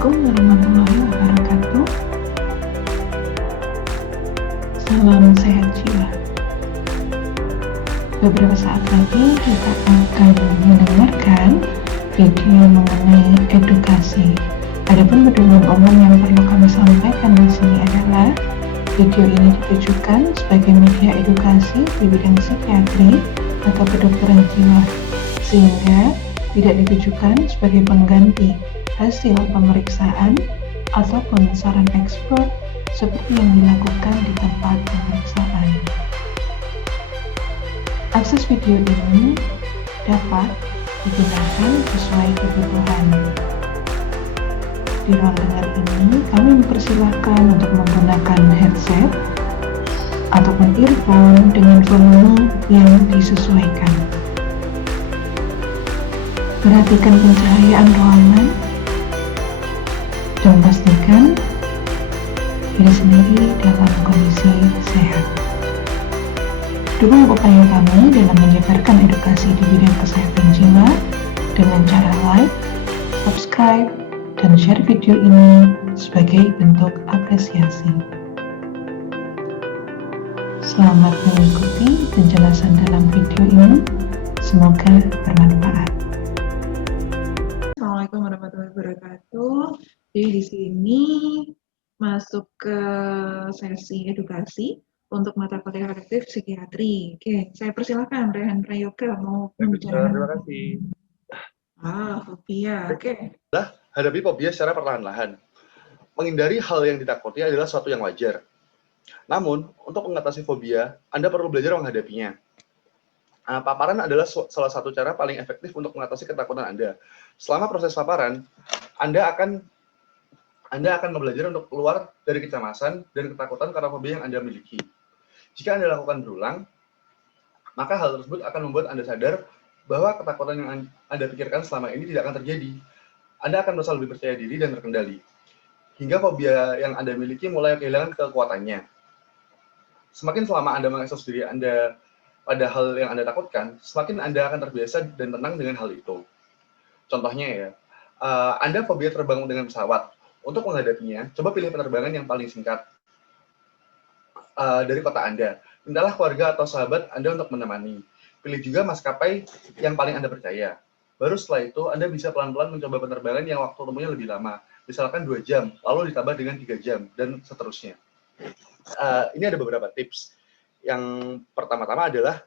Assalamualaikum warahmatullahi wabarakatuh. Salam sehat jiwa. Beberapa saat lagi kita akan mendengarkan video mengenai edukasi. Adapun pedoman umum yang perlu kami sampaikan di sini adalah video ini ditujukan sebagai media edukasi di bidang psikiatri atau kedokteran jiwa, sehingga tidak ditujukan sebagai pengganti hasil pemeriksaan ataupun saran expert seperti yang dilakukan di tempat pemeriksaan. Akses video ini dapat digunakan sesuai kebutuhan. Di ruang dengar ini, kami mempersilahkan untuk menggunakan headset ataupun earphone dengan volume yang disesuaikan. Perhatikan pencahayaan ruangan dan pastikan diri sendiri dalam kondisi sehat. Dukung upaya kami dalam menyebarkan edukasi di bidang kesehatan jiwa dengan cara like, subscribe, dan share video ini sebagai bentuk apresiasi. Selamat mengikuti penjelasan dalam video ini. Semoga bermanfaat. Assalamualaikum warahmatullahi wabarakatuh. Jadi di sini masuk ke sesi edukasi untuk mata kuliah elektif psikiatri. Oke, saya persilakan Rehan Prayoga mau membicarakan. Terima kasih. Fobia. Oke. Hadapi fobia secara perlahan-lahan. Menghindari hal yang ditakuti adalah suatu yang wajar. Namun, untuk mengatasi fobia, Anda perlu belajar menghadapinya. Paparan adalah salah satu cara paling efektif untuk mengatasi ketakutan Anda. Selama proses paparan, Anda akan belajar untuk keluar dari kecemasan dan ketakutan karena fobia yang Anda miliki. Jika Anda lakukan berulang, maka hal tersebut akan membuat Anda sadar bahwa ketakutan yang Anda pikirkan selama ini tidak akan terjadi. Anda akan merasa lebih percaya diri dan terkendali, hingga fobia yang Anda miliki mulai kehilangan kekuatannya. Semakin lama Anda mengekspos diri Anda pada hal yang Anda takutkan, semakin Anda akan terbiasa dan tenang dengan hal itu. Contohnya ya, Anda fobia terbang dengan pesawat. Untuk menghadapinya, coba pilih penerbangan yang paling singkat dari kota Anda. Mintalah keluarga atau sahabat Anda untuk menemani. Pilih juga maskapai yang paling Anda percaya. Baru setelah itu, Anda bisa pelan-pelan mencoba penerbangan yang waktu tempuhnya lebih lama. Misalkan 2 jam, lalu ditambah dengan 3 jam, dan seterusnya. Ini ada beberapa tips. Yang pertama-tama adalah,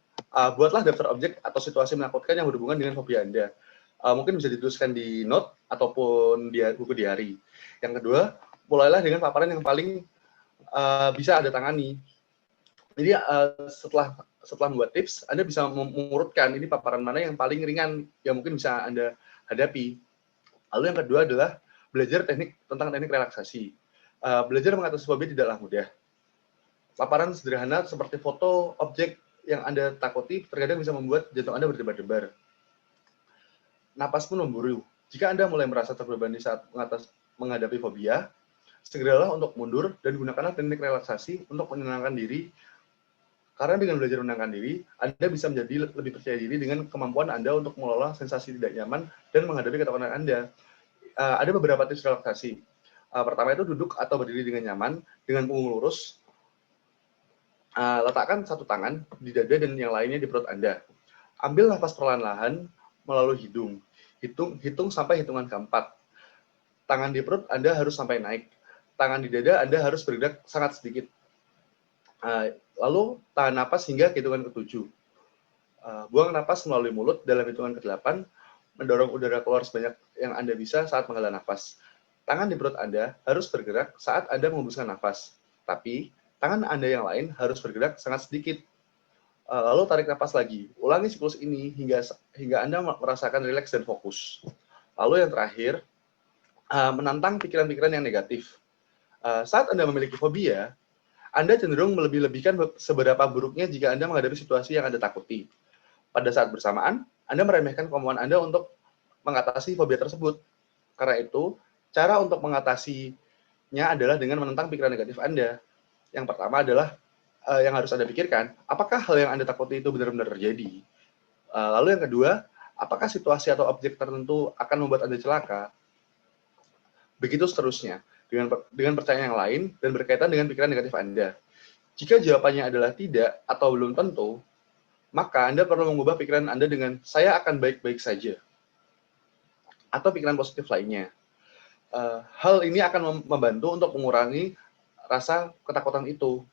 buatlah daftar objek atau situasi menakutkan yang berhubungan dengan fobia Anda. Mungkin bisa dituliskan di note ataupun di buku diary. Yang kedua, mulailah dengan paparan yang paling bisa Anda tangani. Jadi setelah membuat tips, Anda bisa mengurutkan ini paparan mana yang paling ringan yang mungkin bisa Anda hadapi. Lalu yang kedua adalah belajar tentang teknik relaksasi. Belajar mengatasi fobia tidaklah mudah. Paparan sederhana seperti foto objek yang Anda takuti terkadang bisa membuat jantung Anda berdebar-debar. Napas pun memburu. Jika Anda mulai merasa terbebani saat menghadapi fobia, segeralah untuk mundur dan gunakanlah teknik relaksasi untuk menenangkan diri. Karena dengan belajar menenangkan diri, Anda bisa menjadi lebih percaya diri dengan kemampuan Anda untuk mengelola sensasi tidak nyaman dan menghadapi ketakutan Anda. Ada beberapa tips relaksasi. Pertama itu duduk atau berdiri dengan nyaman, dengan punggung lurus. Letakkan satu tangan di dada dan yang lainnya di perut Anda. Ambil nafas perlahan-lahan melalui hidung. Hitung sampai hitungan keempat. Tangan di perut Anda harus sampai naik. Tangan di dada Anda harus bergerak sangat sedikit. Lalu tahan napas hingga ke hitungan ke-7. Buang napas melalui mulut dalam hitungan ke-8. Mendorong udara keluar sebanyak yang Anda bisa saat menghela napas. Tangan di perut Anda harus bergerak saat Anda mengembuskan napas. Tapi, tangan Anda yang lain harus bergerak sangat sedikit. Lalu tarik napas lagi. Ulangi siklus ini hingga Anda merasakan rileks dan fokus. Lalu yang terakhir, menantang pikiran-pikiran yang negatif. Saat Anda memiliki fobia, Anda cenderung melebih-lebihkan seberapa buruknya jika Anda menghadapi situasi yang Anda takuti. Pada saat bersamaan, Anda meremehkan kemampuan Anda untuk mengatasi fobia tersebut. Karena itu, cara untuk mengatasinya adalah dengan menentang pikiran negatif Anda. Yang pertama adalah yang harus Anda pikirkan, apakah hal yang Anda takuti itu benar-benar terjadi? Lalu yang kedua, apakah situasi atau objek tertentu akan membuat Anda celaka? Begitu seterusnya, dengan percayaan yang lain dan berkaitan dengan pikiran negatif Anda. Jika jawabannya adalah tidak atau belum tentu, maka Anda perlu mengubah pikiran Anda dengan saya akan baik-baik saja. Atau pikiran positif lainnya. Hal ini akan membantu untuk mengurangi rasa ketakutan itu.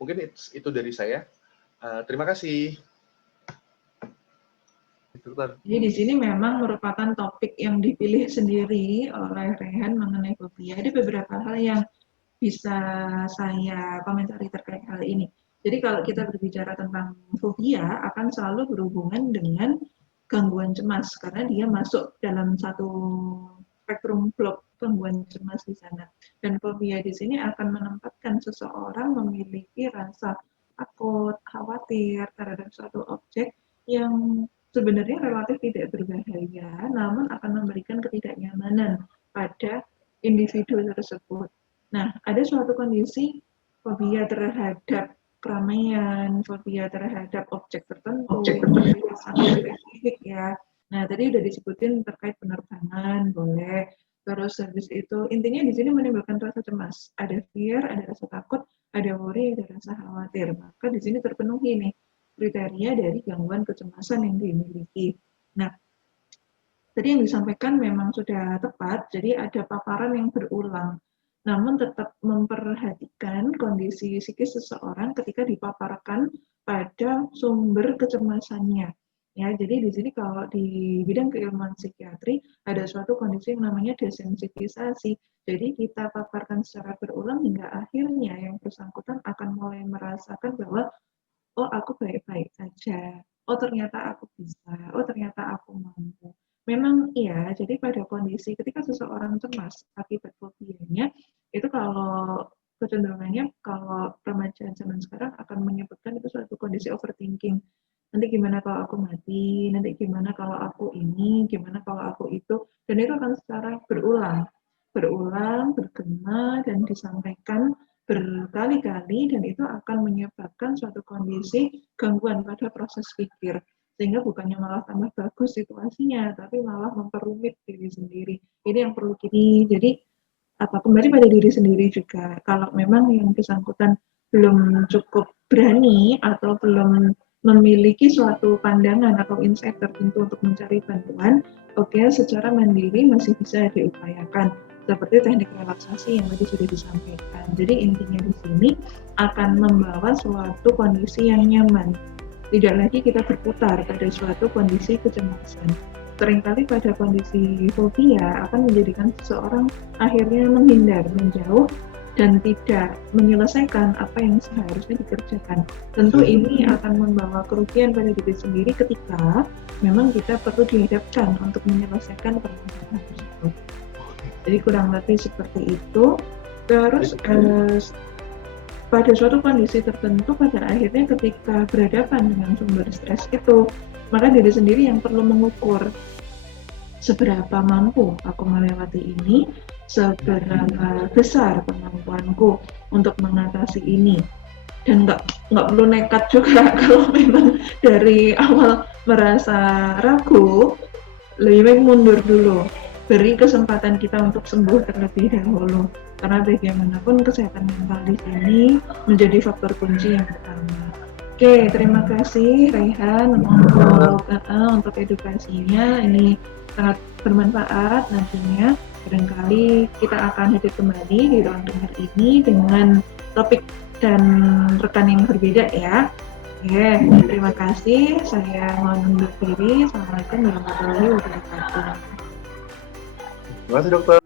Mungkin itu dari saya. Terima kasih. Jadi di sini memang merupakan topik yang dipilih sendiri oleh Rehan mengenai fobia. Ada beberapa hal yang bisa saya komentari terkait hal ini. Jadi kalau kita berbicara tentang fobia akan selalu berhubungan dengan gangguan cemas karena dia masuk dalam satu spektrum blok gangguan cemas di sana. Dan fobia di sini akan menempatkan seseorang memiliki rasa takut, khawatir terhadap suatu objek yang sebenarnya relatif tidak berbahaya, namun akan memberikan ketidaknyamanan pada individu tersebut. Nah, ada suatu kondisi fobia terhadap keramaian, fobia terhadap objek tertentu, yang sangat spesifik ya. Nah, tadi udah disebutin terkait penerbangan, boleh. Terus habis itu, intinya di sini menimbulkan rasa cemas. Ada fear, ada rasa takut, ada worry, ada rasa khawatir. Maka di sini terpenuhi nih kriteria dari gangguan kecemasan yang dimiliki. Nah, tadi yang disampaikan memang sudah tepat, jadi ada paparan yang berulang. Namun tetap memperhatikan kondisi psikis seseorang ketika dipaparkan pada sumber kecemasannya. Ya, jadi di sini kalau di bidang keilmuan psikiatri ada suatu kondisi yang namanya desensitisasi. Jadi kita paparkan secara berulang hingga akhirnya yang bersangkutan akan mulai merasakan bahwa oh aku baik-baik saja, oh ternyata aku bisa, oh ternyata aku mampu. Memang iya, jadi pada kondisi ketika seseorang cemas akibat fobianya, itu kalau kecenderungannya kalau remaja zaman sekarang akan menyebutkan itu suatu kondisi overthinking. Nanti gimana kalau aku mati, nanti gimana kalau aku ini, gimana kalau aku itu, dan itu akan secara berulang, bergema, dan disampaikan berkali-kali dan itu akan menyebabkan suatu kondisi gangguan pada proses pikir sehingga bukannya malah tambah bagus situasinya tapi malah memperumit diri sendiri. Ini yang perlu kita jadi kembali pada diri sendiri juga. Kalau memang yang bersangkutan belum cukup berani atau belum memiliki suatu pandangan atau insight tertentu untuk mencari bantuan, oke, secara mandiri masih bisa diupayakan seperti teknik relaksasi yang tadi sudah disampaikan. Jadi intinya di sini akan membawa suatu kondisi yang nyaman. Tidak lagi kita berputar pada suatu kondisi kecemasan. Seringkali pada kondisi fobia akan menjadikan seseorang akhirnya menghindar, menjauh, dan tidak menyelesaikan apa yang seharusnya dikerjakan. Tentu ini akan membawa kerugian pada diri sendiri ketika memang kita perlu dihadapkan untuk menyelesaikan permasalahan tersebut. Jadi kurang lebih seperti itu. Terus pada suatu kondisi tertentu pada akhirnya ketika berhadapan dengan sumber stres itu, maka diri sendiri yang perlu mengukur seberapa mampu aku melewati ini, seberapa besar kemampuanku untuk mengatasi ini. Dan nggak perlu nekat juga kalau memang dari awal merasa ragu, lebih baik mundur dulu. Beri kesempatan kita untuk sembuh terlebih dahulu karena bagaimanapun kesehatan mental di sini menjadi faktor kunci yang utama. Oke, terima kasih Rehan untuk edukasinya, ini sangat bermanfaat nantinya. Barangkali kita akan hadir kembali di ruang dengar ini dengan topik dan rekan yang berbeda ya. Oke, terima kasih. Saya mohon undur diri. Assalamualaikum warahmatullahi wabarakatuh. Terima kasih dokter.